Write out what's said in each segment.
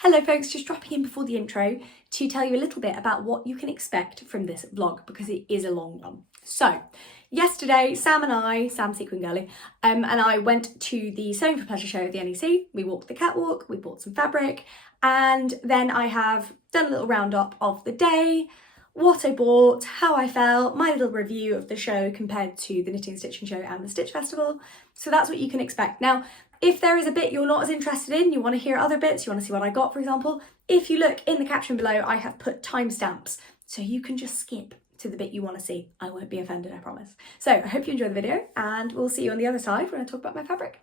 Hello folks, just dropping in before the intro to tell you a little bit about what you can expect from this vlog because it is a long one. So, yesterday Sam Sequin Girly, and I went to the Sewing for Pleasure show at the NEC. We walked the catwalk, we bought some fabric, and then I have done a little roundup of the day, what I bought, how I felt, my little review of the show compared to the Knitting and Stitching show and the Stitch Festival. So that's what you can expect. Now, if there is a bit you're not as interested in, you want to hear other bits, you want to see what I got, for example, if you look in the caption below, I have put timestamps, so you can just skip to the bit you want to see. I won't be offended, I promise. So I hope you enjoy the video, and we'll see you on the other side when I talk about my fabric.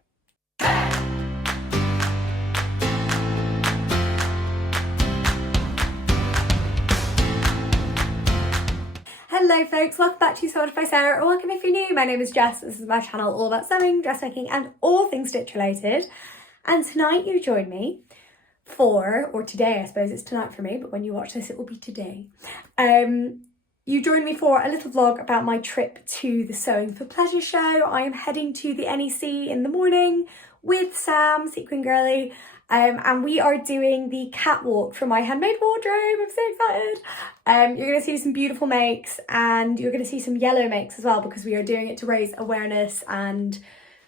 Hello folks, welcome back to Sorted by Sarah, or welcome if you're new. My name is Jess, this is my channel all about sewing, dressmaking and all things stitch related. And tonight you join me for, or today I suppose it's tonight for me, but when you watch this it will be today. You join me for a little vlog about my trip to the Sewing for Pleasure show. I am heading to the NEC in the morning with Sam, Sequin Girly, and we are doing the catwalk for My Handmade Wardrobe. I'm so excited. You're going to see some beautiful makes, and you're going to see some yellow makes as well, because we are doing it to raise awareness and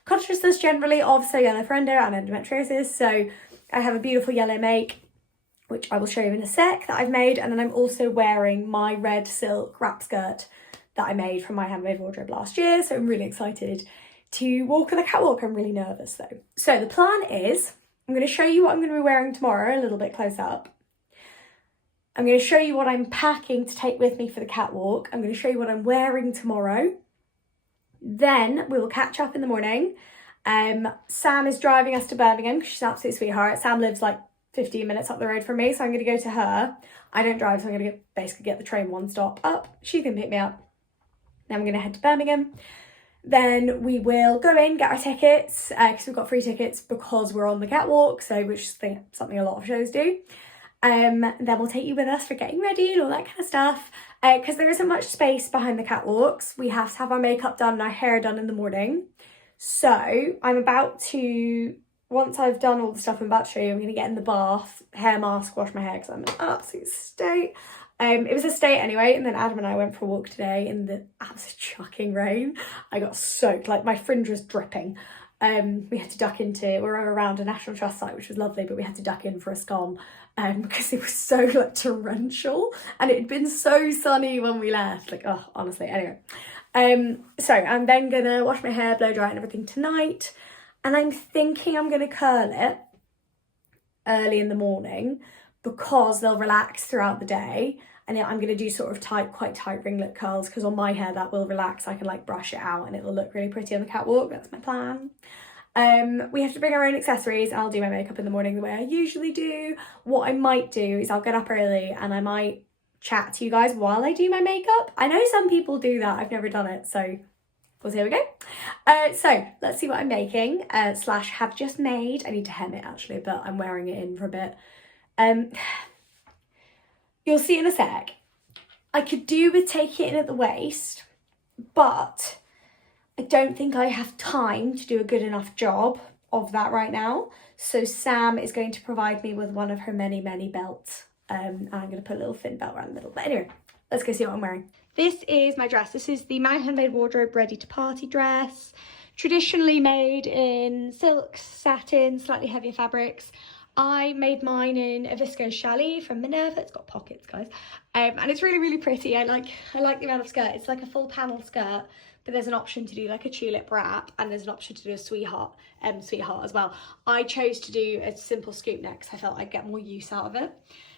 consciousness generally of So Yellow for Endo and endometriosis. So I have a beautiful yellow make, which I will show you in a sec, that I've made, and then I'm also wearing my red silk wrap skirt that I made from My Handmade Wardrobe last year, so I'm really excited to walk on the catwalk. I'm really nervous though. So the plan is, I'm going to show you what I'm going to be wearing tomorrow a little bit close up. I'm going to show you what I'm packing to take with me for the catwalk. I'm going to show you what I'm wearing tomorrow. Then we will catch up in the morning. Sam is driving us to Birmingham because she's an absolute sweetheart. Sam lives like 15 minutes up the road from me, so I'm going to go to her. I don't drive, so I'm going to basically get the train one stop up. She's going to pick me up. Then I'm going to head to Birmingham. Then we will go in, get our tickets, because we've got free tickets because we're on the catwalk, so which is something a lot of shows do. Then we'll take you with us for getting ready and all that kind of stuff. Because there isn't much space behind the catwalks, we have to have our makeup done and our hair done in the morning. So I'm about to, once I've done all the stuff I'm about to show you, I'm going to get in the bath, hair mask, wash my hair because I'm in an absolute state. It was a state anyway, and then Adam and I went for a walk today in the absolute chucking rain. I got soaked, like my fringe was dripping. We had to duck into, we were around a National Trust site, which was lovely, but we had to duck in for a scone because it was so like torrential, and it had been so sunny when we left, like, oh, honestly, anyway. So I'm then gonna wash my hair, blow dry and everything tonight, and I'm thinking I'm gonna curl it early in the morning because they'll relax throughout the day, and I'm going to do sort of quite tight ringlet curls because on my hair that will relax. I can like brush it out and it will look really pretty on the catwalk. That's my plan. We have to bring our own accessories, and I'll do my makeup in the morning the way I usually do. What I might do is I'll get up early and I might chat to you guys while I do my makeup. I know some people do that, I've never done it, so we'll see how we go. So let's see what I'm making, slash have just made. I need to hem it actually, but I'm wearing it in for a bit. You'll see in a sec. I could do with taking it in at the waist, but I don't think I have time to do a good enough job of that right now. So Sam is going to provide me with one of her many, many belts. And I'm going to put a little thin belt around the middle. But anyway, let's go see what I'm wearing. This is my dress. This is the My Handmade Wardrobe Ready to Party dress. Traditionally made in silk, satin, slightly heavier fabrics. I made mine in a viscose challis from Minerva. It's got pockets, guys, and it's really, really pretty. I like the amount of skirt. It's like a full panel skirt, but there's an option to do like a tulip wrap, and there's an option to do a sweetheart as well. I chose to do a simple scoop neck because I felt I'd get more use out of it.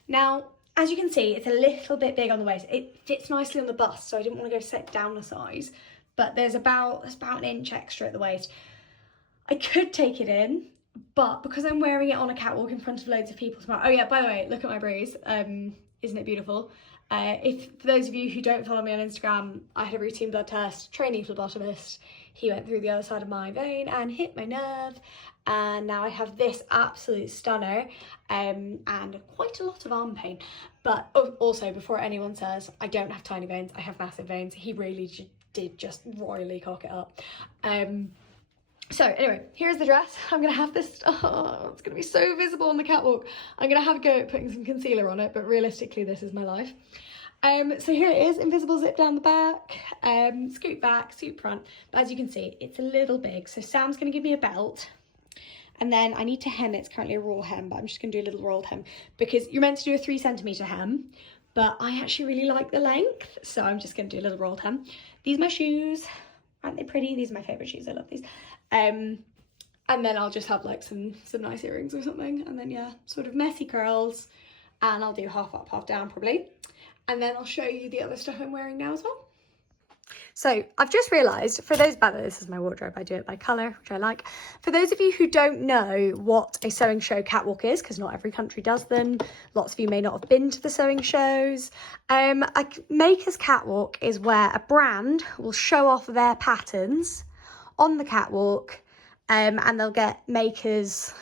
Now, as you can see, it's a little bit big on the waist. It fits nicely on the bust, so I didn't want to go set down a size, but there's about an inch extra at the waist. I could take it in, but because I'm wearing it on a catwalk in front of loads of people tomorrow. Oh yeah, by the way, look at my bruise. Isn't it beautiful? For those of you who don't follow me on Instagram, I had a routine blood test, trainee phlebotomist. He went through the other side of my vein and hit my nerve. And now I have this absolute stunner and quite a lot of arm pain. But also, before anyone says, I don't have tiny veins, I have massive veins. He really did just royally cock it up. So anyway, here's the dress. I'm gonna have this, oh, it's gonna be so visible on the catwalk. I'm gonna have a go at putting some concealer on it, but realistically this is my life. So here it is, invisible zip down the back, scoop back, scoop front. But as you can see, it's a little big. So Sam's gonna give me a belt, and then I need to hem it. It's currently a raw hem, but I'm just gonna do a little rolled hem because you're meant to do a 3 centimetre hem, but I actually really like the length. So I'm just gonna do a little rolled hem. These are my shoes, aren't they pretty? These are my favorite shoes, I love these. And then I'll just have like some nice earrings or something. And then yeah, sort of messy curls, and I'll do half up, half down probably. And then I'll show you the other stuff I'm wearing now as well. So I've just realised, for those, by the way, this is my wardrobe, I do it by colour, which I like. For those of you who don't know what a sewing show catwalk is, because not every country does them, lots of you may not have been to the sewing shows. A maker's catwalk is where a brand will show off their patterns on the catwalk, and they'll get makers,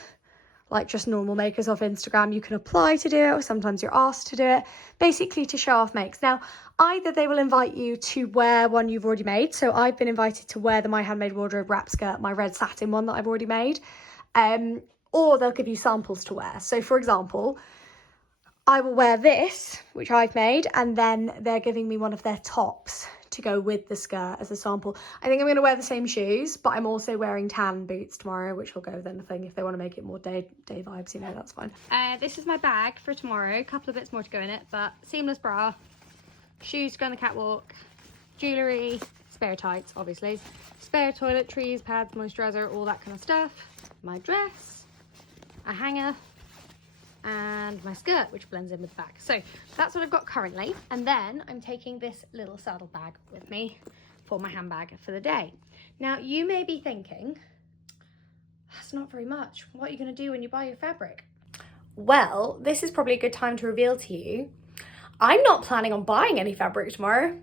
like just normal makers off Instagram. You can apply to do it, or sometimes you're asked to do it, basically to show off makes. Now, either they will invite you to wear one you've already made. So I've been invited to wear the My Handmade Wardrobe wrap skirt, my red satin one that I've already made, or they'll give you samples to wear. So for example, I will wear this, which I've made, and then they're giving me one of their tops to go with the skirt as a sample. I think I'm going to wear the same shoes, but I'm also wearing tan boots tomorrow, which will go with anything if they want to make it more day vibes, you know, that's fine. This is my bag for tomorrow. A couple of bits more to go in it, but seamless bra, shoes to go on the catwalk, jewellery, spare tights, obviously, spare toiletries, pads, moisturiser, all that kind of stuff, my dress, a hanger, and my skirt, which blends in with the back. So that's what I've got currently. And then I'm taking this little saddle bag with me for my handbag for the day. Now you may be thinking, that's not very much. What are you gonna do when you buy your fabric? Well, this is probably a good time to reveal to you, I'm not planning on buying any fabric tomorrow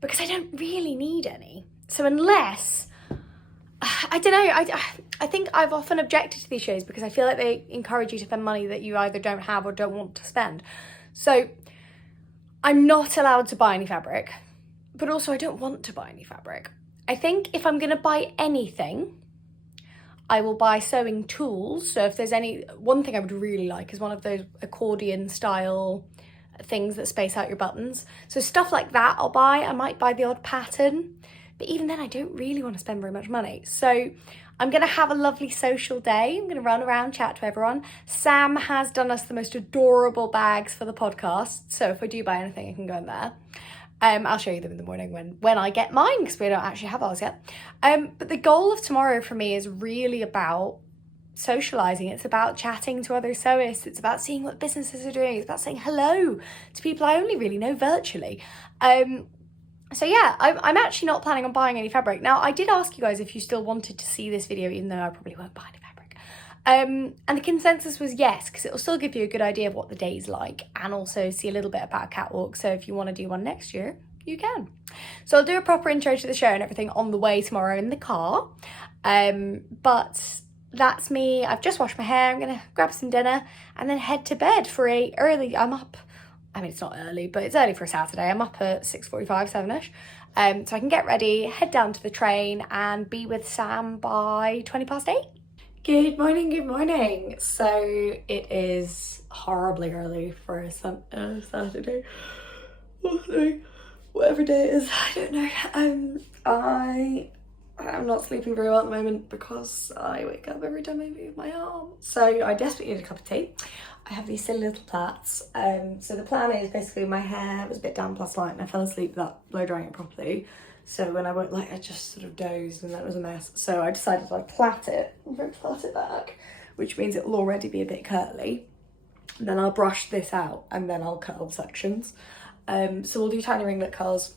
because I don't really need any. So unless, I don't know, I think I've often objected to these shows because I feel like they encourage you to spend money that you either don't have or don't want to spend. So I'm not allowed to buy any fabric, but also I don't want to buy any fabric. I think if I'm gonna buy anything, I will buy sewing tools. So if there's one thing I would really like is one of those accordion style things that space out your buttons. So stuff like that I'll buy. I might buy the odd pattern, but even then I don't really want to spend very much money. So I'm going to have a lovely social day. I'm going to run around, chat to everyone. Sam has done us the most adorable bags for the podcast. So if I do buy anything, I can go in there. I'll show you them in the morning when I get mine, because we don't actually have ours yet. But the goal of tomorrow for me is really about socializing. It's about chatting to other sewists. It's about seeing what businesses are doing. It's about saying hello to people I only really know virtually. So yeah, I'm actually not planning on buying any fabric. Now, I did ask you guys if you still wanted to see this video, even though I probably won't buy any fabric. And the consensus was yes, because it will still give you a good idea of what the day's like, and also see a little bit about a catwalk. So if you want to do one next year, you can. So I'll do a proper intro to the show and everything on the way tomorrow in the car. But that's me. I've just washed my hair. I'm gonna grab some dinner and then head to bed for I'm up. I mean, it's not early, but it's early for a Saturday. I'm up at 6:45, 7ish. So I can get ready, head down to the train and be with Sam by 8:20. Good morning, good morning. So it is horribly early for a Saturday. Oh, sorry. Whatever day it is, I don't know. I'm not sleeping very well at the moment because I wake up every time I move my arm. So I desperately need a cup of tea. I have these silly little plaits. So the plan is basically my hair was a bit damp last night and I fell asleep without blow drying it properly. So when I woke, I just sort of dozed and that was a mess. So I decided to plait it. I'm going to plait it back, which means it will already be a bit curly. And then I'll brush this out and then I'll curl sections. So we'll do tiny ringlet curls,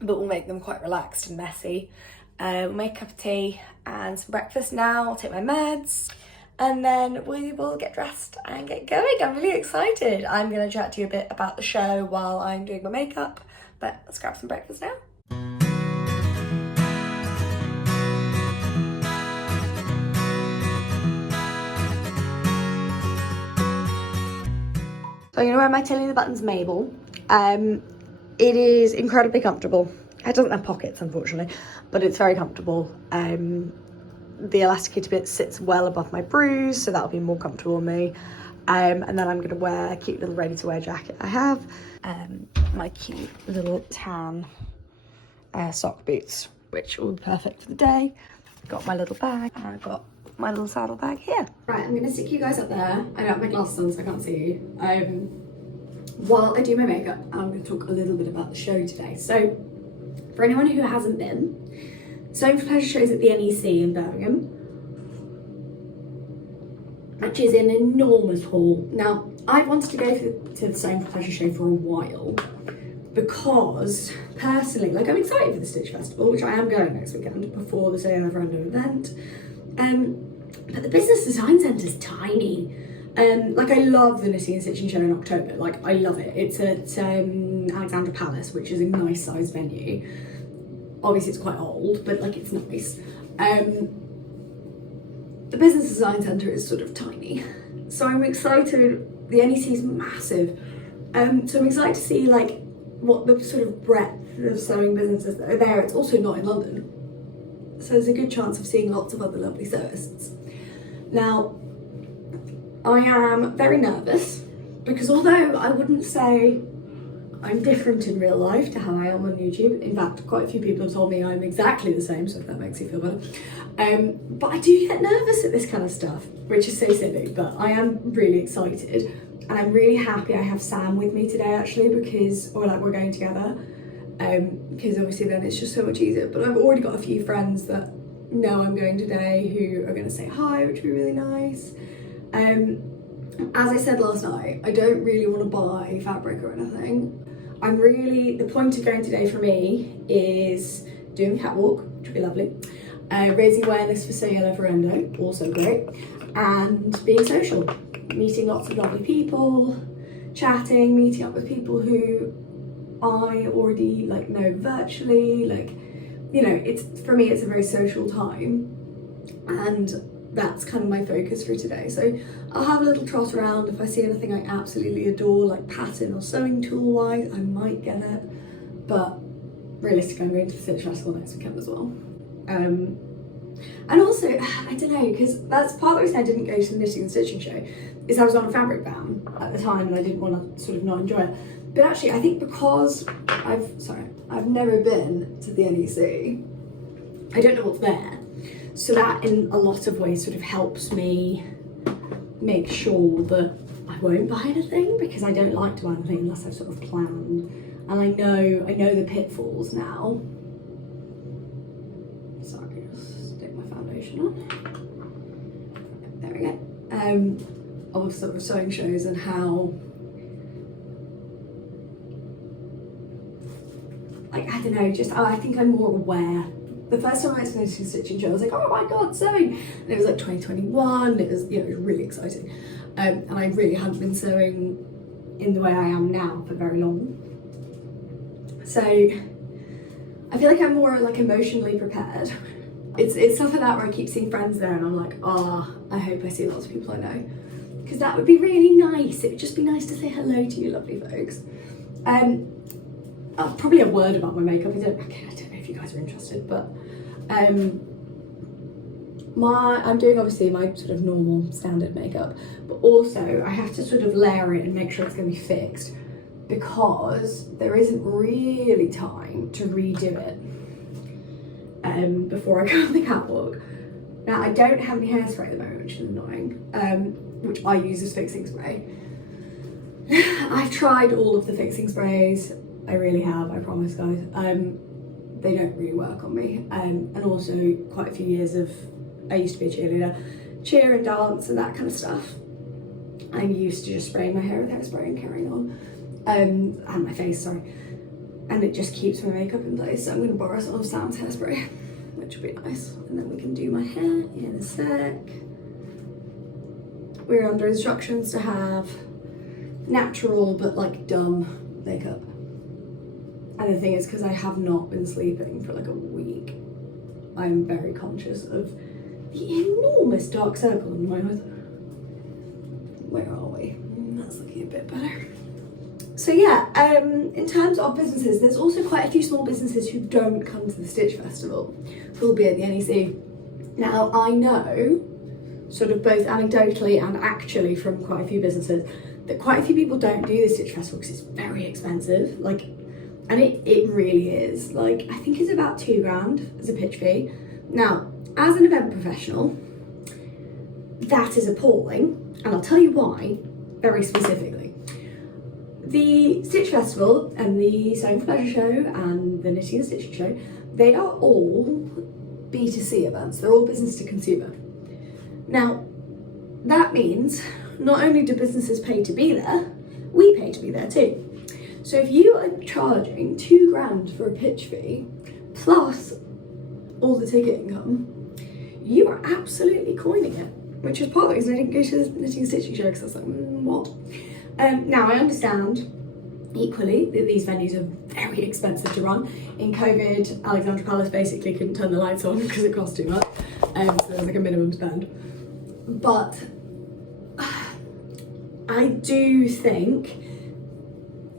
but we'll make them quite relaxed and messy. We'll make a cup of tea and some breakfast now. I'll take my meds and then we will get dressed and get going. I'm really excited. I'm going to chat to you a bit about the show while I'm doing my makeup, but let's grab some breakfast now. So I'm going to wear my Tilly the Buttons Mabel. It is incredibly comfortable. It doesn't have pockets, unfortunately, but it's very comfortable. the elasticated bit sits well above my bruise, so that'll be more comfortable on me. And then I'm gonna wear a cute little ready-to-wear jacket I have. My cute little tan sock boots, which will be perfect for the day. Got my little bag, and I've got my little saddle bag here. Right, I'm gonna stick you guys up there. I don't have my glasses on, so I can't see you. While I do my makeup, I'm gonna talk a little bit about the show today. So, for anyone who hasn't been, Sewing for Pleasure shows at the NEC in Birmingham, which is an enormous hall. Now, I've wanted to go to the Sewing for Pleasure show for a while because, personally, like, I'm excited for the Stitch Festival, which I am going next weekend before the Sale of Random event. But the Business Design Centre is tiny. Like, I love the Knitting and Stitching show in October. Like, I love it. It's at Alexandra Palace, which is a nice sized venue. Obviously, it's quite old, but like, it's nice. The Business Design Centre is sort of tiny, so I'm excited. The NEC is massive, so I'm excited to see like what the sort of breadth of sewing businesses that are there. It's also not in London, so there's a good chance of seeing lots of other lovely sewists. Now, I am very nervous because although I wouldn't say I'm different in real life to how I am on YouTube, in fact quite a few people have told me I'm exactly the same, so if that makes you feel better, but I do get nervous at this kind of stuff, which is so silly, but I am really excited, and I'm really happy I have Sam with me today actually, because, or like, we're going together, because obviously then it's just so much easier. But I've already got a few friends that know I'm going today who are going to say hi, which would be really nice. As I said last night, I don't really want to buy fabric or anything. The point of going today for me is doing a catwalk, which would be lovely, raising awareness for Say Hello Ferendo, also great, and being social, meeting lots of lovely people, chatting, meeting up with people who I already like know virtually, like, you know, for me it's a very social time, and that's kind of my focus for today. So I'll have a little trot around. If I see anything I absolutely adore, like pattern or sewing tool wise, I might get it, but realistically I'm going to the Stitch Festival next weekend as well. And also, I don't know, because that's part of the reason I didn't go to the Knitting and Stitching show, is I was on a fabric ban at the time and I didn't want to sort of not enjoy it. But actually I think because I've never been to the NEC, I don't know what's there. So that in a lot of ways sort of helps me make sure that I won't buy anything, because I don't like to buy anything unless I've sort of planned. And I know the pitfalls now. Sorry, just stick my foundation on. There we go. Of sort of sewing shows and how, like, I don't know, just I think I'm more aware. The first time I went to the Knitting and Stitching show, I was like, oh my god, sewing! And it was like 2021, it was, you know, it was really exciting. And I really hadn't been sewing in the way I am now for very long. So I feel like I'm more like emotionally prepared. It's stuff like that where I keep seeing friends there and I'm like, I hope I see lots of people I know. Because that would be really nice. It would just be nice to say hello to you lovely folks. Probably a word about my makeup. I don't know if you guys are interested, but I'm doing obviously my sort of normal standard makeup, but also I have to sort of layer it and make sure it's going to be fixed, because there isn't really time to redo it before I go on the catwalk. Now, I don't have any hairspray at the moment, which is annoying, which I use as fixing spray. I've tried all of the fixing sprays. I really have, I promise, guys. They don't really work on me. And also quite a few years of, I used to be a cheerleader, cheer and dance and that kind of stuff. I'm used to just spraying my hair with hairspray and carrying on. And my face, sorry. And it just keeps my makeup in place. So I'm gonna borrow some of Sam's hairspray, which would be nice. And then we can do my hair in a sec. We're under instructions to have natural but like dumb makeup. And the thing is, because I have not been sleeping for like a week, I'm very conscious of the enormous dark circle in my eyes. Where are we? That's looking a bit better. So yeah, in terms of businesses, there's also quite a few small businesses who don't come to the Stitch Festival, who will be at the NEC. Now, I know, sort of both anecdotally and actually from quite a few businesses, that quite a few people don't do the Stitch Festival because it's very expensive. Like, and it really is. Like, I think it's about £2,000 as a pitch fee. Now, as an event professional, that is appalling, and I'll tell you why very specifically. The Stitch Festival and the Sewing for Pleasure show and the Knitting and Stitching show, they are all B2C events. They're all business to consumer. Now, that means not only do businesses pay to be there, we pay to be there too. So if you are charging £2,000 for a pitch fee, plus all the ticket income, you are absolutely coining it, which is part of the reason I didn't go to the Knitting and Stitching show, because I was like, what? Now, I understand equally that these venues are very expensive to run. In COVID, Alexandra Palace basically couldn't turn the lights on because it cost too much, so there was like a minimum spend. But I do think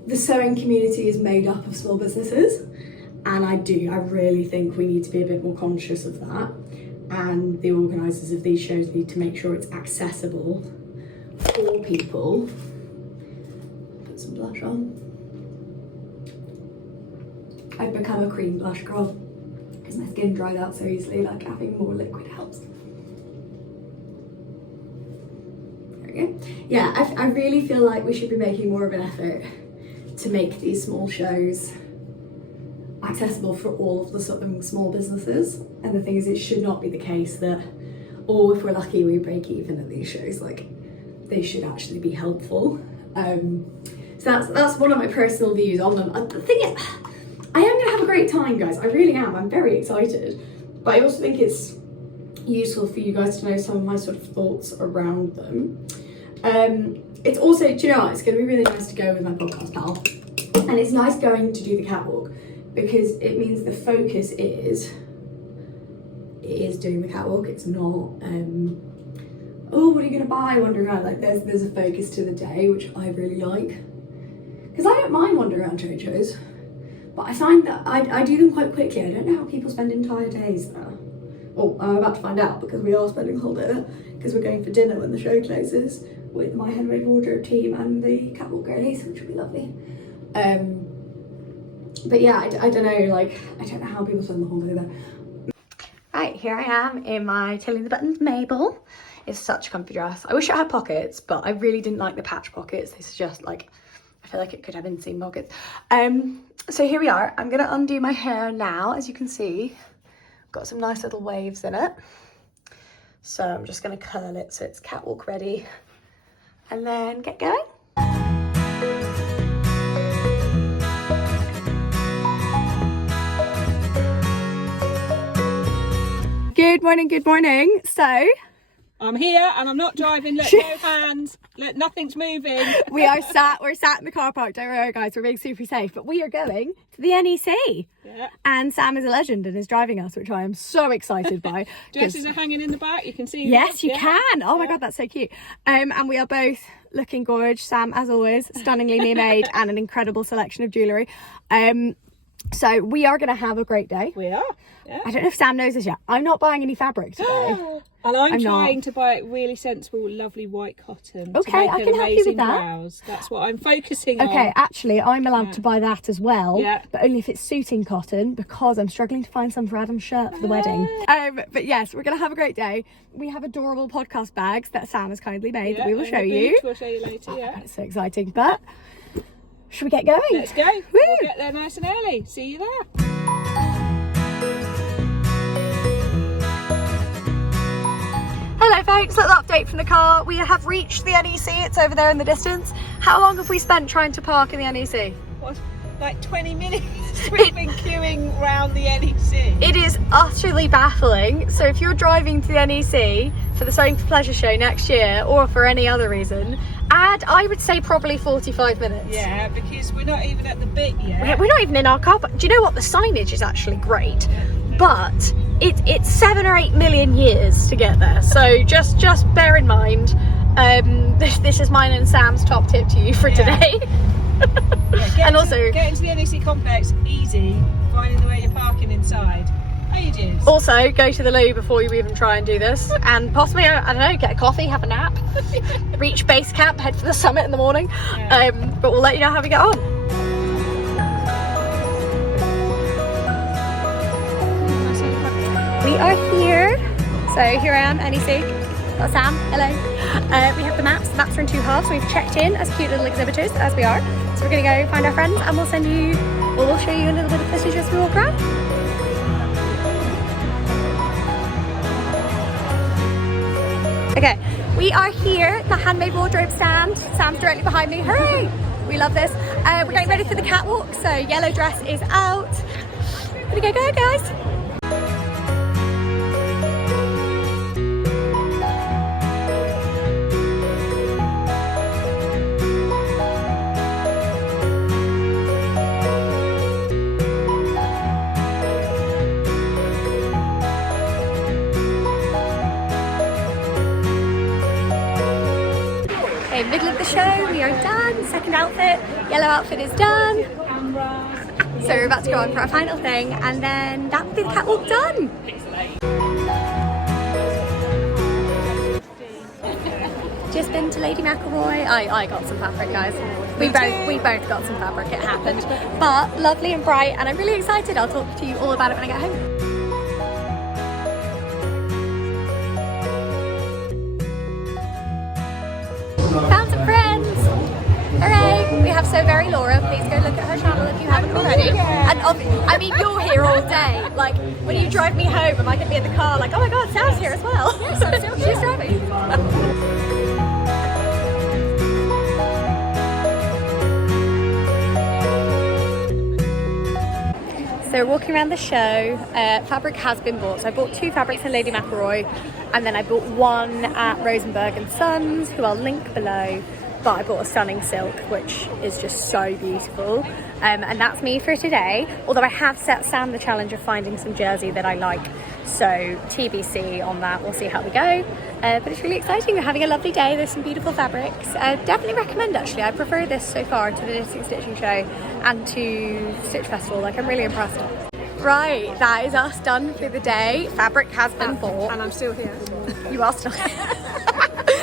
the sewing community is made up of small businesses, and I really think we need to be a bit more conscious of that, and the organisers of these shows need to make sure it's accessible for people. Put some blush on. I've become a cream blush girl because my skin dried out so easily, like having more liquid helps. There we go. Yeah, I really feel like we should be making more of an effort to make these small shows accessible for all of the sort of small businesses. And the thing is, it should not be the case that, or if we're lucky, we break even at these shows. Like, they should actually be helpful. So that's one of my personal views on them. The thing is, I am going to have a great time, guys. I really am. I'm very excited. But I also think it's useful for you guys to know some of my sort of thoughts around them. It's also, do you know what? It's going to be really nice to go with my podcast pal. And it's nice going to do the catwalk, because it means the focus is doing the catwalk. It's not, oh, what are you going to buy? Wandering around. Like, there's a focus to the day, which I really like. Because I don't mind wandering around trade shows, but I find that I do them quite quickly. I don't know how people spend entire days there. Oh, I'm about to find out, because we are spending the whole day there, because we're going for dinner when the show closes with the My Handmade Wardrobe team and the catwalk girlies, which will be lovely. But yeah, I don't know, like, I don't know how people spend the whole day there. Right, here I am in my Tilling the Buttons Mabel. It's such a comfy dress. I wish it had pockets, but I really didn't like the patch pockets. This is just like, I feel like it could have inseam pockets. So here we are. I'm gonna undo my hair now. As you can see, got some nice little waves in it. So I'm just gonna curl it so it's catwalk ready, and then get going. Good morning, good morning. So I'm here and I'm not driving. Look, no hands. Look, nothing's moving. we're sat in the car park. Don't worry, guys, we're being super safe. But we are going to the NEC. Yeah. And Sam is a legend and is driving us, which I am so excited by. Dresses are hanging in the back. You can see. Yes, you can. Oh my God, that's so cute. And we are both looking gorgeous. Sam, as always, stunningly made, and an incredible selection of jewellery. So we are going to have a great day. We are. Yeah. I don't know if Sam knows this yet. I'm not buying any fabric today. And I'm trying to buy really sensible, lovely white cotton. Okay, to make I an can help you with that. Blouse. That's what I'm focusing on. Okay, actually, I'm allowed to buy that as well, but only if it's suiting cotton, because I'm struggling to find some for Adam's shirt for the wedding. But yes, we're going to have a great day. We have adorable podcast bags that Sam has kindly made that we will show you. We'll show you later, yeah. It's so exciting, but should we get going? Let's go. Woo! We'll get there nice and early. See you there. Hello folks, little update from the car. We have reached the NEC, it's over there in the distance. How long have we spent trying to park in the NEC? What, like 20 minutes? We've been queuing around the NEC. It is utterly baffling. So if you're driving to the NEC for the Sewing for Pleasure show next year, or for any other reason, add, I would say, probably 45 minutes. Yeah, because we're not even at the bit yet. We're not even in our car park. Do you know what? The signage is actually great. But it's 7 or 8 million years to get there, so just bear in mind, this is mine and Sam's top tip to you for today. And also, getting to the NEC complex easy, finding the way you're parking inside. Ages. Also, go to the loo before you even try and do this, and possibly, I don't know, get a coffee, have a nap, reach base camp, head for the summit in the morning. Yeah. But we'll let you know how we get on. We are here. So here I am, NEC. Got Sam, hello. We have the maps. The maps are in 2 halves. We've checked in as cute little exhibitors as we are. So we're gonna go find our friends, and we'll send you, or we'll show you a little bit of footage as we walk around. Okay, we are here at the Handmade Wardrobe stand. Sam's directly behind me. Hooray! We love this. We're getting ready for the catwalk, so yellow dress is out. Gonna go, guys. Okay, middle of the show, we are done. Second outfit, yellow outfit is done. So we're about to go on for our final thing, and then that will be the catwalk done. Just been to Lady McElroy. I got some fabric, guys. We both got some fabric, it happened. But lovely and bright, and I'm really excited. I'll talk to you all about it when I get home. Found some friends! Hooray! We have So Very Laura. Please go look at her channel if you haven't already. And I mean, you're here all day. Like, when you drive me home, am I going to be in the car like, oh my god, Sarah's here as well? Yes, I'm still here. She's driving. So we're walking around the show. Fabric has been bought. So I bought 2 fabrics in Lady McElroy, and then I bought 1 at Rosenberg and Sons, who I'll link below. But I bought a stunning silk, which is just so beautiful. And that's me for today. Although I have set Sam the challenge of finding some jersey that I like. So TBC on that, we'll see how we go. But it's really exciting, we're having a lovely day. There's some beautiful fabrics. Definitely recommend actually, I prefer this so far to the Knitting Stitching Show and to Stitch Festival, like I'm really impressed. Right, that is us done for the day. Fabric has been bought. And I'm still here. You are still here.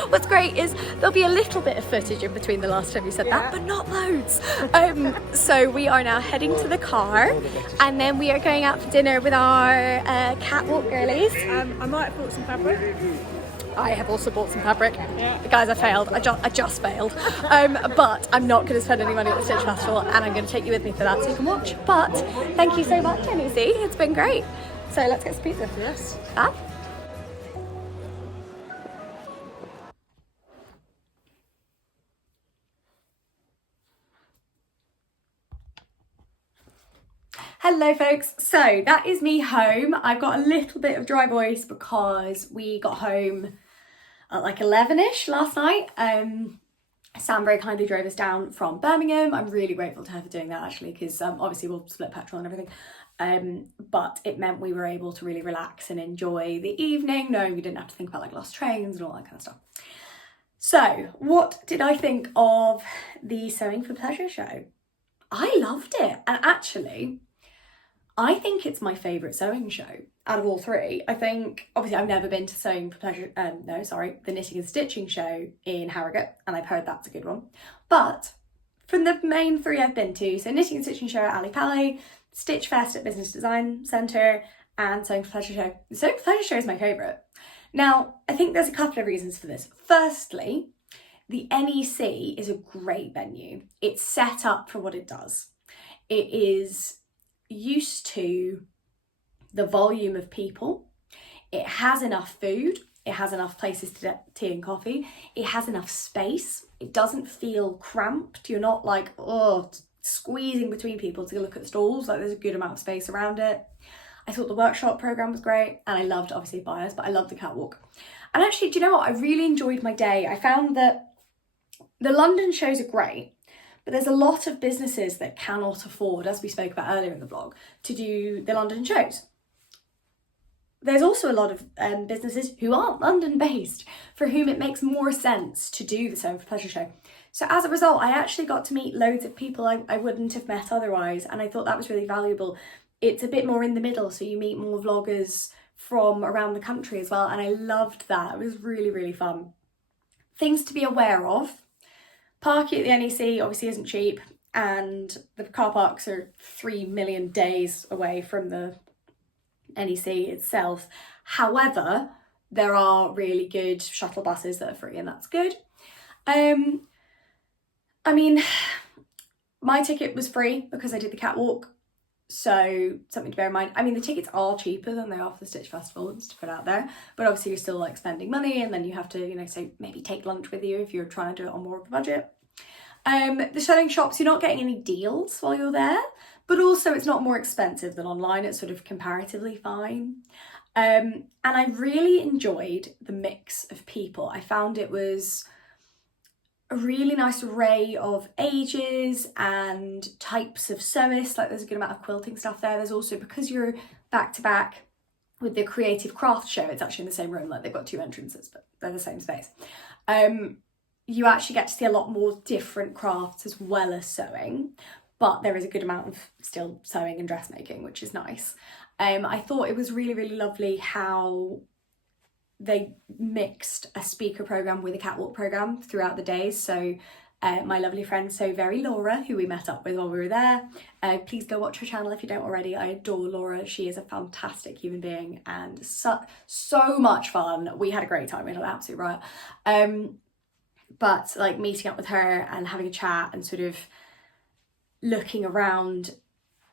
What's great is there'll be a little bit of footage in between the last time you said that, but not loads. So we are now heading to the car, and then we are going out for dinner with our catwalk girlies. I might have bought some fabric. I have also bought some fabric. Guys, I failed. I just failed. But I'm not going to spend any money at the Stitch Festival, and I'm going to take you with me for that so you can watch. But thank you so much, NEC. It's been great. So let's get some pizza. Yes. Bye. Hello folks, so that is me home. I've got a little bit of dry voice because we got home at like 11ish last night. Sam very kindly drove us down from Birmingham. I'm really grateful to her for doing that actually, because obviously we'll split petrol and everything. But it meant we were able to really relax and enjoy the evening, knowing we didn't have to think about like lost trains and all that kind of stuff. So what did I think of the Sewing for Pleasure show? I loved it, and actually I think it's my favourite sewing show out of all 3. I think, obviously I've never been to Sewing for Pleasure, the Knitting and Stitching show in Harrogate, and I've heard that's a good one. But from the main 3 I've been to, so Knitting and Stitching show at Ali Pali, Stitch Fest at Business Design Centre, and Sewing for Pleasure show. The Sewing for Pleasure show is my favourite. Now, I think there's a couple of reasons for this. Firstly, the NEC is a great venue. It's set up for what it does. It is used to the volume of people. It has enough food. It has enough places to get tea and coffee. It has enough space. It doesn't feel cramped. You're not like, squeezing between people to look at stalls. Like, there's a good amount of space around it. I thought the workshop program was great, and I loved obviously buyers, but I loved the catwalk. And actually, do you know what? I really enjoyed my day. I found that the London shows are great, but there's a lot of businesses that cannot afford, as we spoke about earlier in the vlog, to do the London shows. There's also a lot of businesses who aren't London based, for whom it makes more sense to do the Sewing for Pleasure show. So as a result, I actually got to meet loads of people I wouldn't have met otherwise, and I thought that was really valuable. it's a bit more in the middle, so you meet more vloggers from around the country as well, and I loved that. It was really, really fun. Things to be aware of: parking at the NEC obviously isn't cheap, and the car parks are 3 million days away from the NEC itself. However, there are really good shuttle buses that are free, and that's good. I mean, my ticket was free because I did the catwalk, so something to bear in mind. I mean, the tickets are cheaper than they are for the Stitch Festival, just to put out there, but obviously you're still like spending money, and then you have to, you know, say maybe take lunch with you if you're trying to do it on more of a budget. The sewing shops, you're not getting any deals while you're there, but also it's not more expensive than online. It's sort of comparatively fine. And I really enjoyed the mix of people. I found it was a really nice array of ages and types of sewists. Like, there's a good amount of quilting stuff there. There's also, because you're back to back with the creative craft show, it's actually in the same room. Like, they've got 2 entrances, but they're the same space. You actually get to see a lot more different crafts as well as sewing, but there is a good amount of still sewing and dressmaking, which is nice. I thought it was really, really lovely how they mixed a speaker program with a catwalk program throughout the days. So my lovely friend So Very Laura, who we met up with while we were there, please go watch her channel if you don't already. I adore Laura. She is a fantastic human being and so much fun. We had a great time. We had an absolute riot. But like meeting up with her and having a chat and sort of looking around,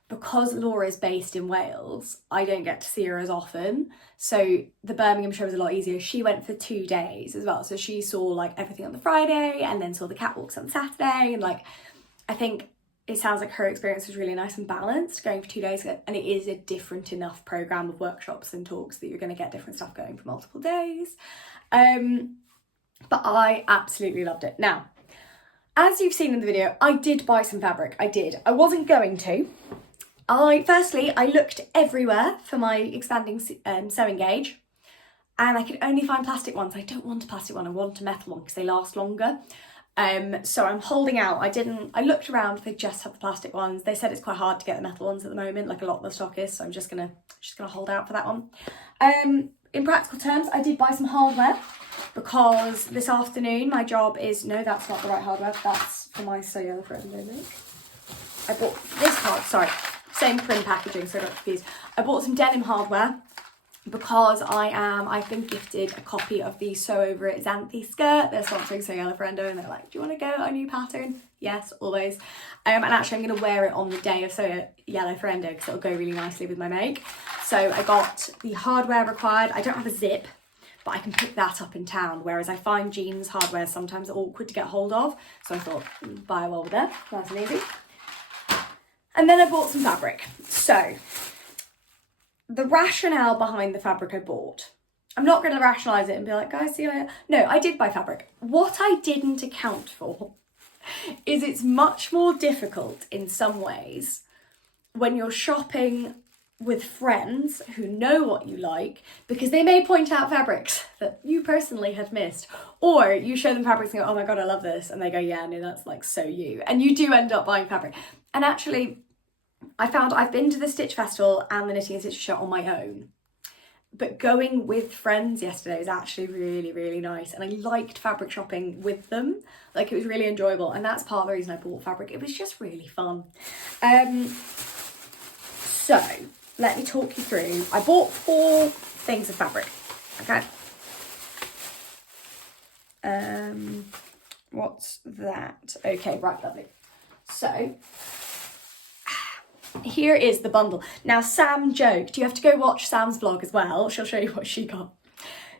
because Laura is based in Wales, I don't get to see her as often. So the Birmingham show was a lot easier. She went for 2 days as well. So she saw like everything on the Friday and then saw the catwalks on the Saturday. And like, I think it sounds like her experience was really nice and balanced going for 2 days. And it is a different enough programme of workshops and talks that you're going to get different stuff going for multiple days. But I absolutely loved it. Now, as you've seen in the video, I did buy some fabric. I did. I wasn't going to. Firstly, I looked everywhere for my expanding sewing gauge, and I could only find plastic ones. I don't want a plastic one, I want a metal one because they last longer. So I'm holding out. I looked around, they just have the plastic ones. They said it's quite hard to get the metal ones at the moment, like a lot of the stock is, so I'm just gonna hold out for that one. In practical terms, I did buy some hardware because this afternoon my job is, no, that's not the right hardware, that's for my So Yellow Forever make. I bought this same prim packaging, so I got confused. I bought some denim hardware because I've been gifted a copy of the Sew Over It Xanthi skirt. They're sponsoring So Yellow Friendo, and they're like, do you want to go a new pattern? Yes, always. And actually I'm going to wear it on the day of So Yellow Friendo because it'll go really nicely with my make. So I got the hardware required. I don't have a zip, but I can pick that up in town, whereas I find jeans hardware sometimes awkward to get hold of. So I thought, buy while we're there, nice and easy. And then I bought some fabric. So the rationale behind the fabric I bought, I'm not going to rationalise it and be like, guys, see you later. No, I did buy fabric. What I didn't account for is it's much more difficult in some ways when you're shopping with friends who know what you like, because they may point out fabrics that you personally had missed, or you show them fabrics and go, oh my God, I love this. And they go, yeah, no, that's like so you. And you do end up buying fabric. And actually, I found I've been to the Stitch Festival and the Knitting and Stitch Show on my own, but going with friends yesterday was actually really, really nice, and I liked fabric shopping with them. Like, it was really enjoyable, and that's part of the reason I bought fabric. It was just really fun. So let me talk you through. I bought 4 things of fabric. Okay. What's that? Okay, right, lovely. So here is the bundle. Now, Sam joked, you have to go watch Sam's vlog as well. She'll show you what she got.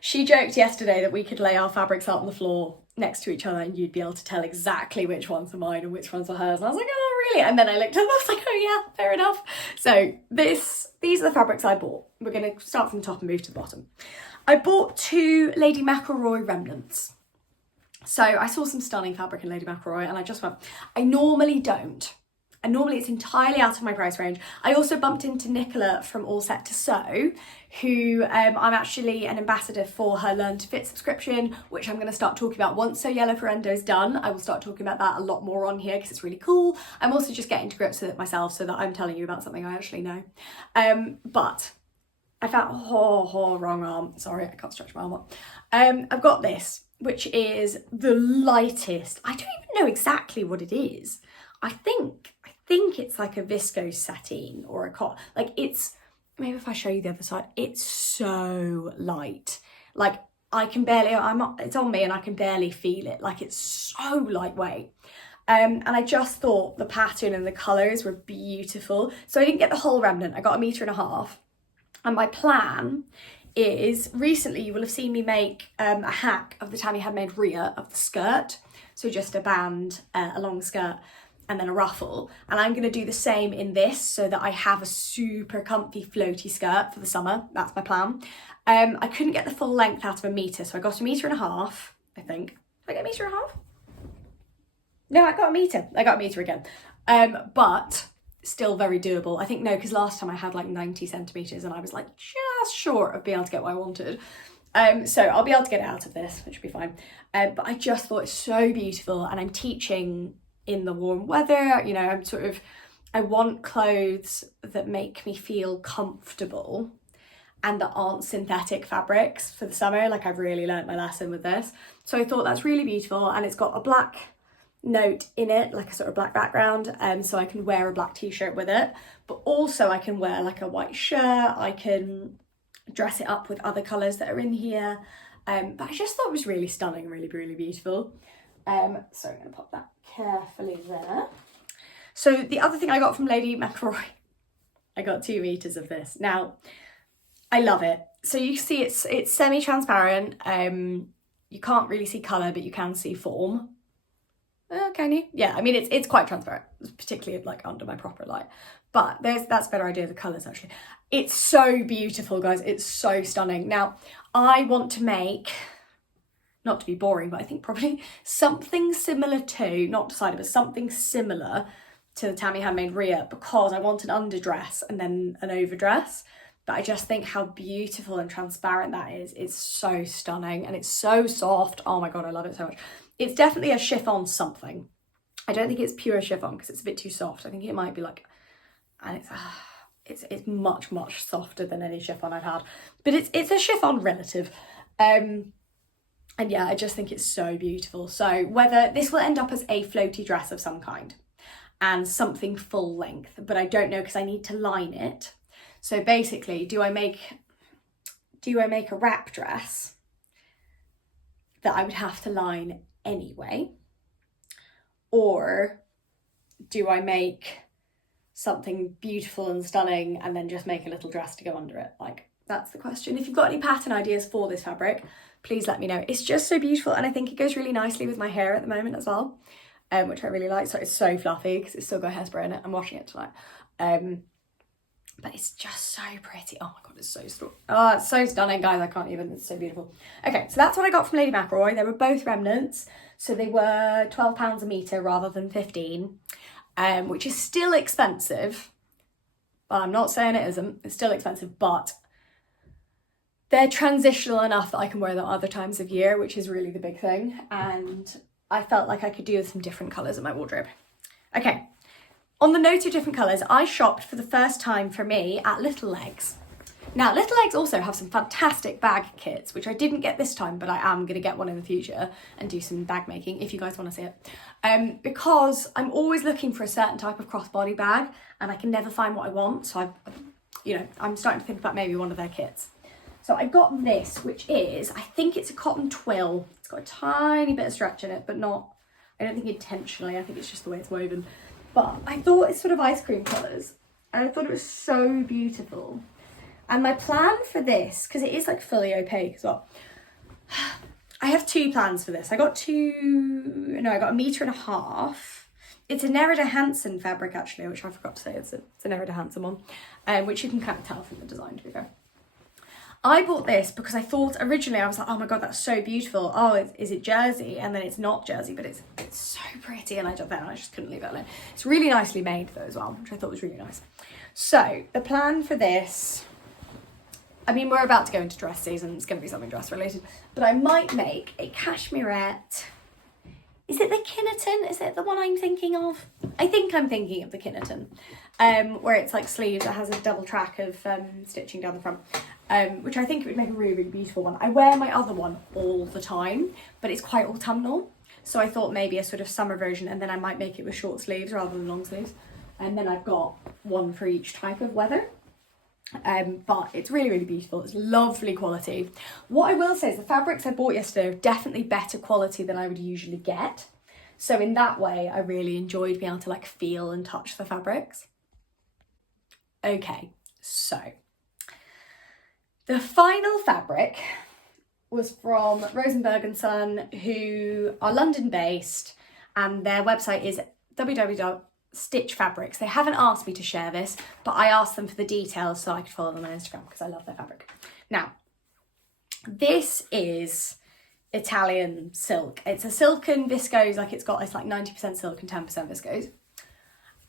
She joked yesterday that we could lay our fabrics out on the floor next to each other and you'd be able to tell exactly which ones are mine and which ones are hers. And I was like, oh, really? And then I looked at them, I was like, oh yeah, fair enough. So these are the fabrics I bought. We're going to start from the top and move to the bottom. I bought 2 Lady McElroy remnants. So I saw some stunning fabric in Lady McElroy and I just went, I normally don't. and normally it's entirely out of my price range. I also bumped into Nicola from All Set to Sew, who I'm actually an ambassador for her Learn to Fit subscription, which I'm going to start talking about once So Yellow Ferrando is done. I will start talking about that a lot more on here because it's really cool. I'm also just getting to grips with it myself so that I'm telling you about something I actually know. But I found, wrong arm. Sorry, I can't stretch my arm up. I've got this, which is the lightest. I don't even know exactly what it is. I think it's like a viscose sateen or a cotton. Like it's, maybe if I show you the other side, it's so light. Like I can barely, it's on me and I can barely feel it. Like it's so lightweight. And I just thought the pattern and the colours were beautiful. So I didn't get the whole remnant. I got 1.5 meters. And my plan is, recently you will have seen me make a hack of the Tammy Handmade rear of the skirt. So just a band, a long skirt, and then a ruffle. And I'm gonna do the same in this so that I have a super comfy floaty skirt for the summer. That's my plan. I couldn't get the full length out of 1 meter, so I got 1.5 meters, I think. Did I get 1.5 meters? No, I got 1 meter. I got 1 meter again. But still very doable. I think no, because last time I had like 90 centimeters and I was like just short of being able to get what I wanted. So I'll be able to get it out of this, which will be fine. But I just thought it's so beautiful, and I'm teaching in the warm weather, you know, I want clothes that make me feel comfortable and that aren't synthetic fabrics for the summer. Like I've really learnt my lesson with this. So I thought that's really beautiful, and it's got a black note in it, like a sort of black background, so I can wear a black t-shirt with it, but also I can wear like a white shirt. I can dress it up with other colours that are in here, but I just thought it was really stunning, really, really beautiful. So I'm going to pop that carefully there. So the other thing I got from Lady McElroy, I got 2 meters of this. Now, I love it. So you see it's semi-transparent. You can't really see colour, but you can see form. Can you? Yeah, I mean, it's quite transparent, particularly like under my proper light. But that's a better idea of the colours, actually. It's so beautiful, guys. It's so stunning. Now, I want to make, not to be boring, but I think probably something similar to, not decided, but something similar to the Tammy Handmade rear, because I want an underdress and then an overdress. But I just think how beautiful and transparent that is. It's so stunning and it's so soft. Oh my God, I love it so much. It's definitely a chiffon something. I don't think it's pure chiffon because it's a bit too soft. I think it might be like, and it's much, much softer than any chiffon I've had. But it's a chiffon relative. And yeah, I just think it's so beautiful. So whether this will end up as a floaty dress of some kind and something full length, but I don't know because I need to line it. So basically, do I make a wrap dress that I would have to line anyway? Or do I make something beautiful and stunning and then just make a little dress to go under it? Like, that's the question. If you've got any pattern ideas for this fabric, please let me know. It's just so beautiful, and I think it goes really nicely with my hair at the moment as well, which I really like. So it's so fluffy because it's still got hairspray in it. I'm washing it tonight. But it's just so pretty. Oh my God, it's so stunning, guys. I can't even, it's so beautiful. Okay, so that's what I got from Lady McElroy. They were both remnants. So they were £12 a metre rather than 15, which is still expensive. Well, I'm not saying it isn't. It's still expensive, but they're transitional enough that I can wear them other times of year, which is really the big thing. And I felt like I could do with some different colours in my wardrobe. Okay. On the note of different colours, I shopped for the first time for me at Little Legs. Now, Little Legs also have some fantastic bag kits, which I didn't get this time, but I am going to get one in the future and do some bag making if you guys want to see it. Because I'm always looking for a certain type of crossbody bag and I can never find what I want. So I'm starting to think about maybe one of their kits. So I got this, which is, I think it's a cotton twill. It's got a tiny bit of stretch in it, but not, I don't think intentionally. I think it's just the way it's woven. But I thought it's sort of ice cream colours, and I thought it was so beautiful. And my plan for this, because it is like fully opaque as well, I have 2 plans for this. I got 1.5 meters. It's a Nerida Hansen fabric actually, which I forgot to say, it's a Nerida Hansen one, which you can kind of tell from the design, to be fair. I bought this because I thought originally, I was like, oh my God, that's so beautiful. Oh, is it jersey? And then it's not jersey, but it's so pretty. And I just couldn't leave it alone. It's really nicely made though as well, which I thought was really nice. So the plan for this, I mean, we're about to go into dress season. It's going to be something dress related, but I might make a cashmerette. Is it the Kinnerton? Is it the one I'm thinking of? I think I'm thinking of the Kinnerton, where it's like sleeves. It has a double track of stitching down the front, which I think would make a really, really beautiful one. I wear my other one all the time, but it's quite autumnal. So I thought maybe a sort of summer version, and then I might make it with short sleeves rather than long sleeves. And then I've got one for each type of weather. But it's really, really beautiful. It's lovely quality. What I will say is the fabrics I bought yesterday are definitely better quality than I would usually get. So in that way, I really enjoyed being able to like feel and touch the fabrics. Okay, so the final fabric was from Rosenberg & Son, who are London based, and their website is www.Stitch Fabrics. They haven't asked me to share this, but I asked them for the details so I could follow them on Instagram because I love their fabric. Now, this is Italian silk. It's a silken viscose, it's like 90% silk and 10% viscose,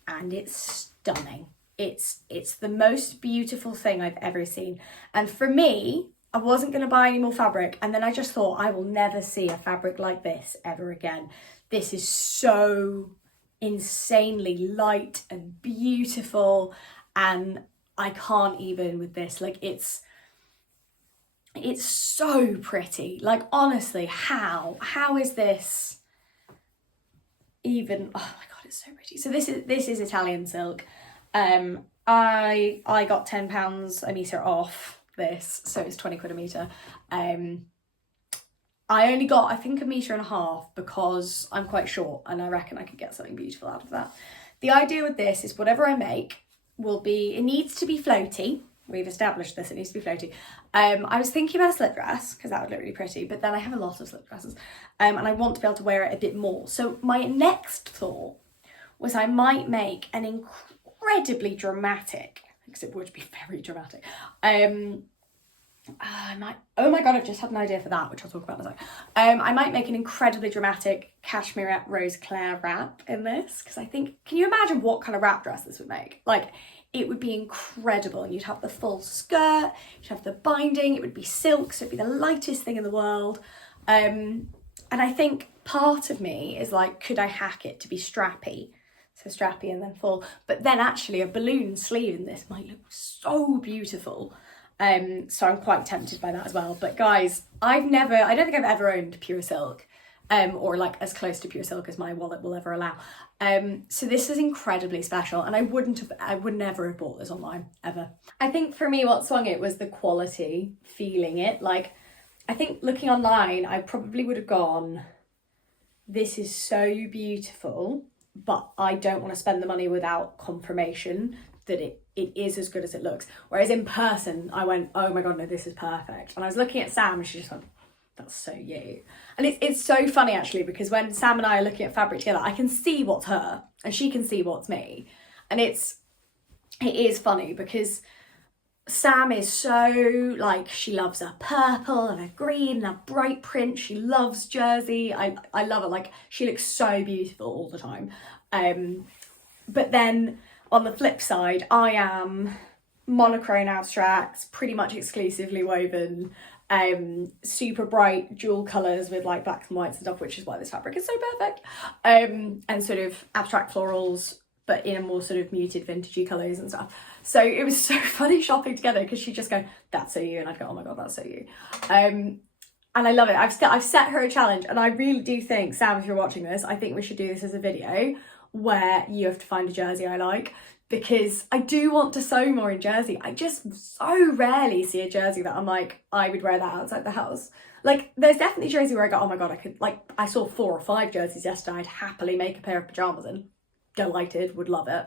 and it's stunning. It's the most beautiful thing I've ever seen. And for me, I wasn't going to buy any more fabric, and then I just thought I will never see a fabric like this ever again. This is so insanely light and beautiful, and I can't even with this. Like it's so pretty. Like honestly, how is this even? Oh my God, it's so pretty. So this is Italian silk. I got £10 a metre off this, so it's 20 quid a metre. I only got, I think, 1.5 meters because I'm quite short and I reckon I could get something beautiful out of that. The idea with this is whatever I make will be, it needs to be floaty. We've established this, it needs to be floaty. I was thinking about a slip dress because that would look really pretty, but then I have a lot of slip dresses and I want to be able to wear it a bit more. So my next thought was I might make an incredibly dramatic, because it would be very dramatic, oh my God, I've just had an idea for that, which I'll talk about in a sec. I might make an incredibly dramatic cashmere rose clair wrap in this, because I think, can you imagine what kind of wrap dress this would make? Like, it would be incredible, and you'd have the full skirt, you'd have the binding, it would be silk, so it'd be the lightest thing in the world. And I think part of me is like, could I hack it to be strappy? So strappy and then full, but then actually a balloon sleeve in this might look so beautiful. So I'm quite tempted by that as well. But guys, I don't think I've ever owned pure silk, or like as close to pure silk as my wallet will ever allow. So this is incredibly special, and I would never have bought this online, ever. I think for me, what swung it was the quality, feeling it. Like, I think looking online, I probably would have gone, this is so beautiful, but I don't want to spend the money without confirmation that it is as good as it looks. Whereas in person, I went, oh my God, no, this is perfect. And I was looking at Sam and she just went, that's so you. And it's so funny actually, because when Sam and I are looking at fabric together, I can see what's her and she can see what's me. And it is funny because Sam is so like, she loves a purple and a green and a bright print. She loves jersey. I love it. Like, she looks so beautiful all the time. But then on the flip side, I am monochrome abstracts, pretty much exclusively woven, super bright dual colours with like blacks and whites and stuff, which is why this fabric is so perfect. And sort of abstract florals, but in a more sort of muted vintagey colours and stuff. So it was so funny shopping together because she'd just go, that's so you, and I'd go, oh my God, that's so you. And I love it. I've set her a challenge, and I really do think, Sam, if you're watching this, I think we should do this as a video where you have to find a jersey I like, because I do want to sew more in jersey. I just so rarely see a jersey that I'm like, I would wear that outside the house. Like, there's definitely jersey where I go, oh my God, I could, like, I saw 4 or 5 jerseys yesterday I'd happily make a pair of pyjamas in. Delighted, would love it.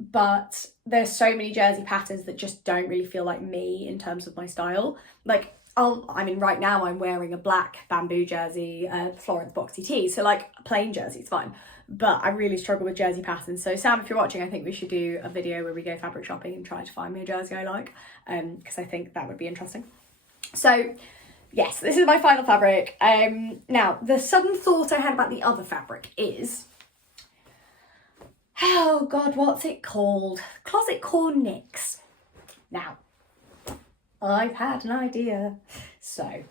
But there's so many jersey patterns that just don't really feel like me in terms of my style. Like, right now I'm wearing a black bamboo jersey, Florence boxy tee, so like a plain jersey is fine. But I really struggle with jersey patterns. So Sam, if you're watching, I think we should do a video where we go fabric shopping and try to find me a jersey I like, because I think that would be interesting. So yes, this is my final fabric. Now, the sudden thought I had about the other fabric is, oh God, what's it called? Closet core knits. Now, I've had an idea. So,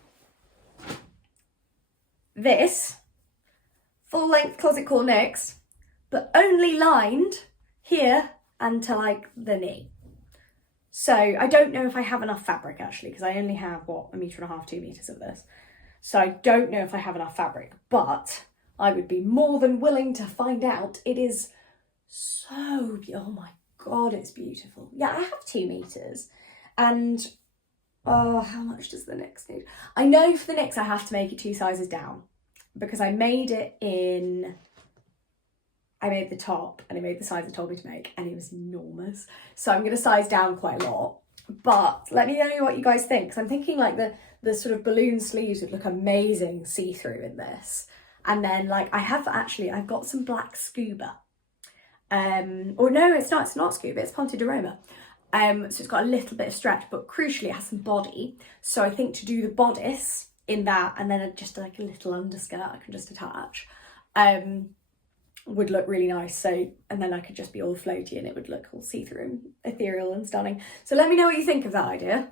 this full length closet core knits, but only lined here and to like the knee. So I don't know if I have enough fabric actually, because I only have, what, 1.5 meters, 2 meters of this. So I don't know if I have enough fabric, but I would be more than willing to find out. It is so, oh my God, it's beautiful. Yeah, I have 2 meters. And, oh, how much does the next need? I know for the next I have to make it 2 sizes down, because I made it in, I made the top and I made the size it told me to make, and it was enormous. So I'm going to size down quite a lot. But let me know what you guys think, because I'm thinking like the sort of balloon sleeves would look amazing see-through in this. And then like I've got some black scuba. Or no, it's not scuba, it's Ponte di Roma. So it's got a little bit of stretch, but crucially it has some body. So I think to do the bodice in that, and then just like a little underskirt I can just attach, would look really nice. So, and then I could just be all floaty and it would look all see-through and ethereal and stunning. So let me know what you think of that idea,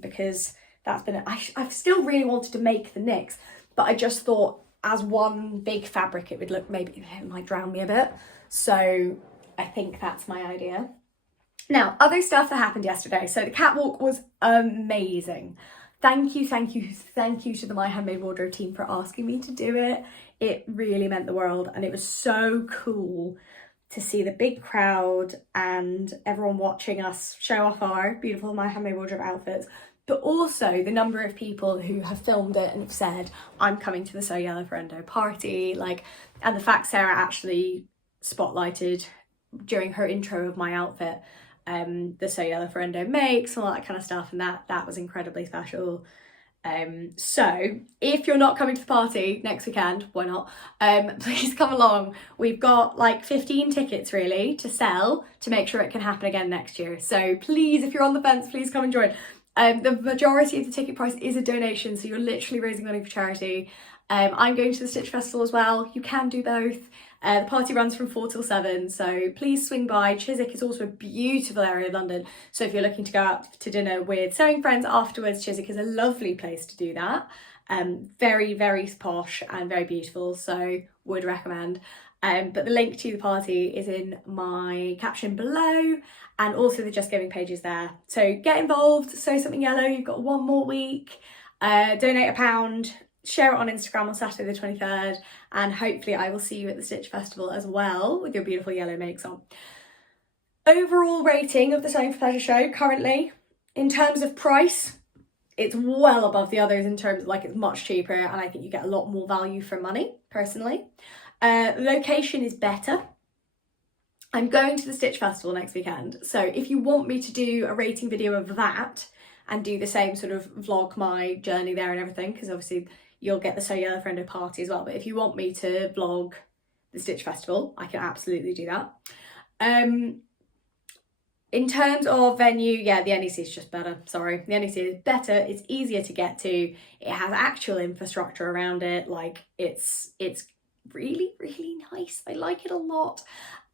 because that's been, I've still really wanted to make the knits, but I just thought as one big fabric it would look, maybe it might drown me a bit. So I think that's my idea. Now, other stuff that happened yesterday. So the catwalk was amazing. Thank you to the My Handmade Wardrobe team for asking me to do it. It really meant the world, and it was so cool to see the big crowd and everyone watching us show off our beautiful My Handmade Wardrobe outfits, but also the number of people who have filmed it and have said, I'm coming to the So Yellow Ferrando party, like, and the fact Sarah actually spotlighted during her intro of my outfit the So Yellow Ferrando makes and all that kind of stuff, and that was incredibly special. So if you're not coming to the party next weekend, why not? Please come along. We've got like 15 tickets really to sell to make sure it can happen again next year. So please, if you're on the fence, please come and join. The majority of the ticket price is a donation, so you're literally raising money for charity. I'm going to the Stitch Festival as well. You can do both. The party runs from 4 till 7, so please swing by. Chiswick is also a beautiful area of London, so if you're looking to go out to dinner with sewing friends afterwards, Chiswick is a lovely place to do that. Very, very posh and very beautiful, so would recommend. But the link to the party is in my caption below, and also the Just Giving page is there. So get involved, sew something yellow, you've got 1 more week, donate £1, share it on Instagram on Saturday the 23rd, and hopefully I will see you at the Stitch Festival as well with your beautiful yellow makes on. Overall rating of the Sewing for Pleasure show currently, in terms of price, it's well above the others in terms of like it's much cheaper, and I think you get a lot more value for money personally. Location is better. I'm going to the Stitch Festival next weekend, so if you want me to do a rating video of that and do the same sort of vlog my journey there and everything, because obviously you'll get the So Yellow Friendo party as well, but if you want me to vlog the Stitch Festival, I can absolutely do that. In terms of venue, yeah, the NEC is just better, sorry. The NEC is better, it's easier to get to, it has actual infrastructure around it, like it's really, really nice. I like it a lot.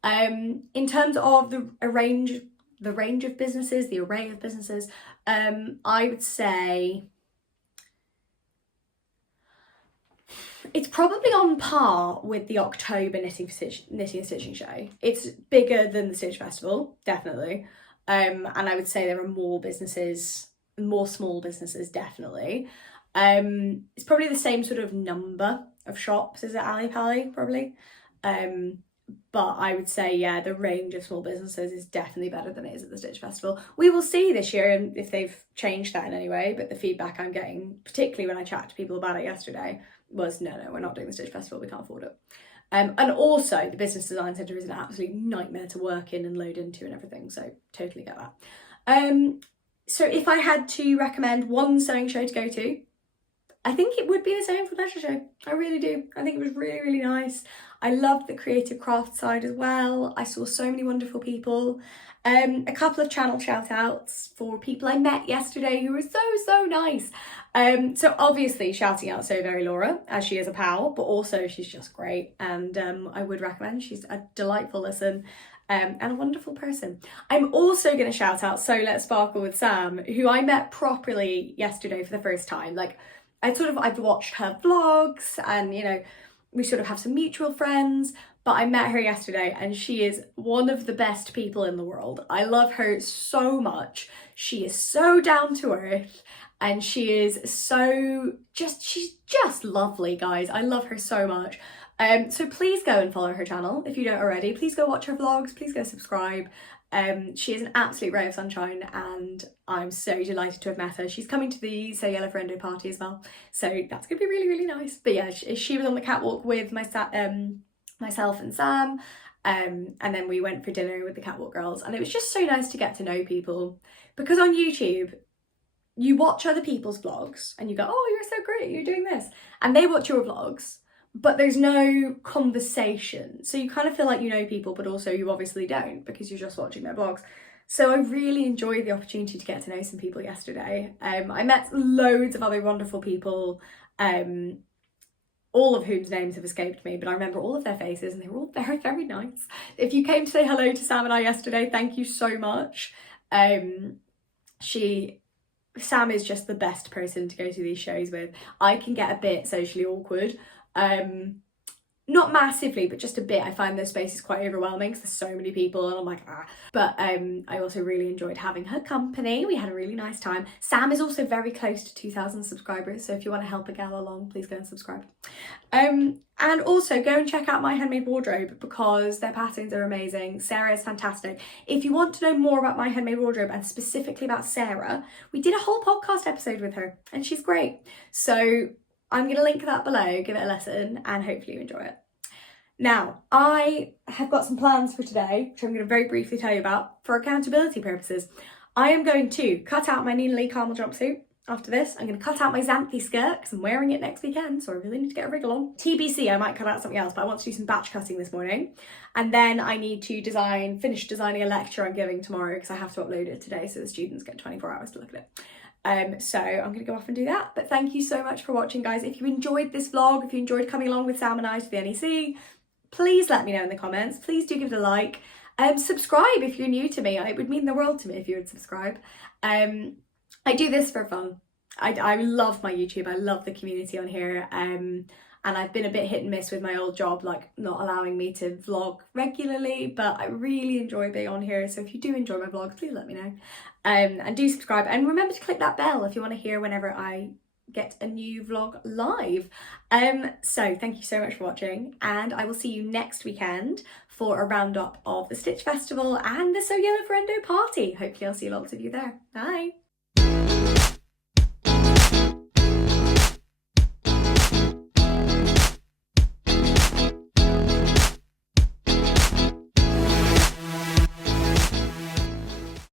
In terms of the range of businesses, the array of businesses, I would say it's probably on par with the October knitting and stitching show. It's bigger than the Stitch Festival, definitely. And I would say there are more businesses, more small businesses, definitely. It's probably the same sort of number of shops as at Ali Pally, probably. But I would say, yeah, the range of small businesses is definitely better than it is at the Stitch Festival. We will see this year and if they've changed that in any way, but the feedback I'm getting, particularly when I chatted to people about it yesterday, was no, we're not doing the Stitch Festival, we can't afford it. And also the Business Design Centre is an absolute nightmare to work in and load into and everything, so totally get that. So if I had to recommend one sewing show to go to, I think it would be the same for the Leisure Show. I really do. I think it was really, really nice. I loved the creative craft side as well. I saw so many wonderful people. A couple of channel shout outs for people I met yesterday who were so nice. So obviously shouting out So Very Laura, as she is a pal, but also she's just great, and I would recommend. She's a delightful listen. And a wonderful person. I'm also going to shout out So Let's Sparkle with Sam, who I met properly yesterday for the first time. Like, I've watched her vlogs, and you know, we sort of have some mutual friends, but I met her yesterday and she is one of the best people in the world. I love her so much. She is so down to earth, and she is she's just lovely, guys. I love her so much. So please go and follow her channel if you don't already. Please go watch her vlogs, please go subscribe. She is an absolute ray of sunshine, and I'm so delighted to have met her. She's coming to the So Yellow Friendo party as well, so that's gonna be really, really nice. But yeah, she was on the catwalk with myself and Sam, and then we went for dinner with the catwalk girls, and it was just so nice to get to know people, because on YouTube you watch other people's vlogs and you go, oh, you're so great, you're doing this, and they watch your vlogs, but there's no conversation. So you kind of feel like you know people, but also you obviously don't, because you're just watching their vlogs. So I really enjoyed the opportunity to get to know some people yesterday. I met loads of other wonderful people, all of whose names have escaped me, but I remember all of their faces, and they were all very, very nice. If you came to say hello to Sam and I yesterday, thank you so much. Sam is just the best person to go to these shows with. I can get a bit socially awkward. Not massively, but just a bit. I find those spaces quite overwhelming because there's so many people and I'm like, ah. But I also really enjoyed having her company. We had a really nice time. Sam is also very close to 2,000 subscribers, so if you want to help a gal along, please go and subscribe. And also go and check out My Handmade Wardrobe, because their patterns are amazing. Sarah is fantastic. If you want to know more about My Handmade Wardrobe, and specifically about Sarah, we did a whole podcast episode with her and she's great. So I'm going to link that below, give it a listen, and hopefully you enjoy it. Now, I have got some plans for today, which I'm going to very briefly tell you about for accountability purposes. I am going to cut out my Nina Lee Carmel jumpsuit after this. I'm going to cut out my Xanthi skirt because I'm wearing it next weekend, so I really need to get a wriggle on. TBC, I might cut out something else, but I want to do some batch cutting this morning. And then I need to finish designing a lecture I'm giving tomorrow, because I have to upload it today so the students get 24 hours to look at it. So I'm going to go off and do that. But thank you so much for watching, guys. If you enjoyed this vlog, if you enjoyed coming along with Sam and I to the NEC, please let me know in the comments. Please do give it a like. Subscribe if you're new to me. It would mean the world to me if you would subscribe. I do this for fun. I love my YouTube. I love the community on here. And I've been a bit hit and miss with my old job, like not allowing me to vlog regularly, but I really enjoy being on here. So if you do enjoy my vlogs, please let me know. And do subscribe, and remember to click that bell if you want to hear whenever I get a new vlog live. So thank you so much for watching, and I will see you next weekend for a roundup of the Stitch Festival and the So Yellow Friendo party. Hopefully I'll see lots of you there. Bye.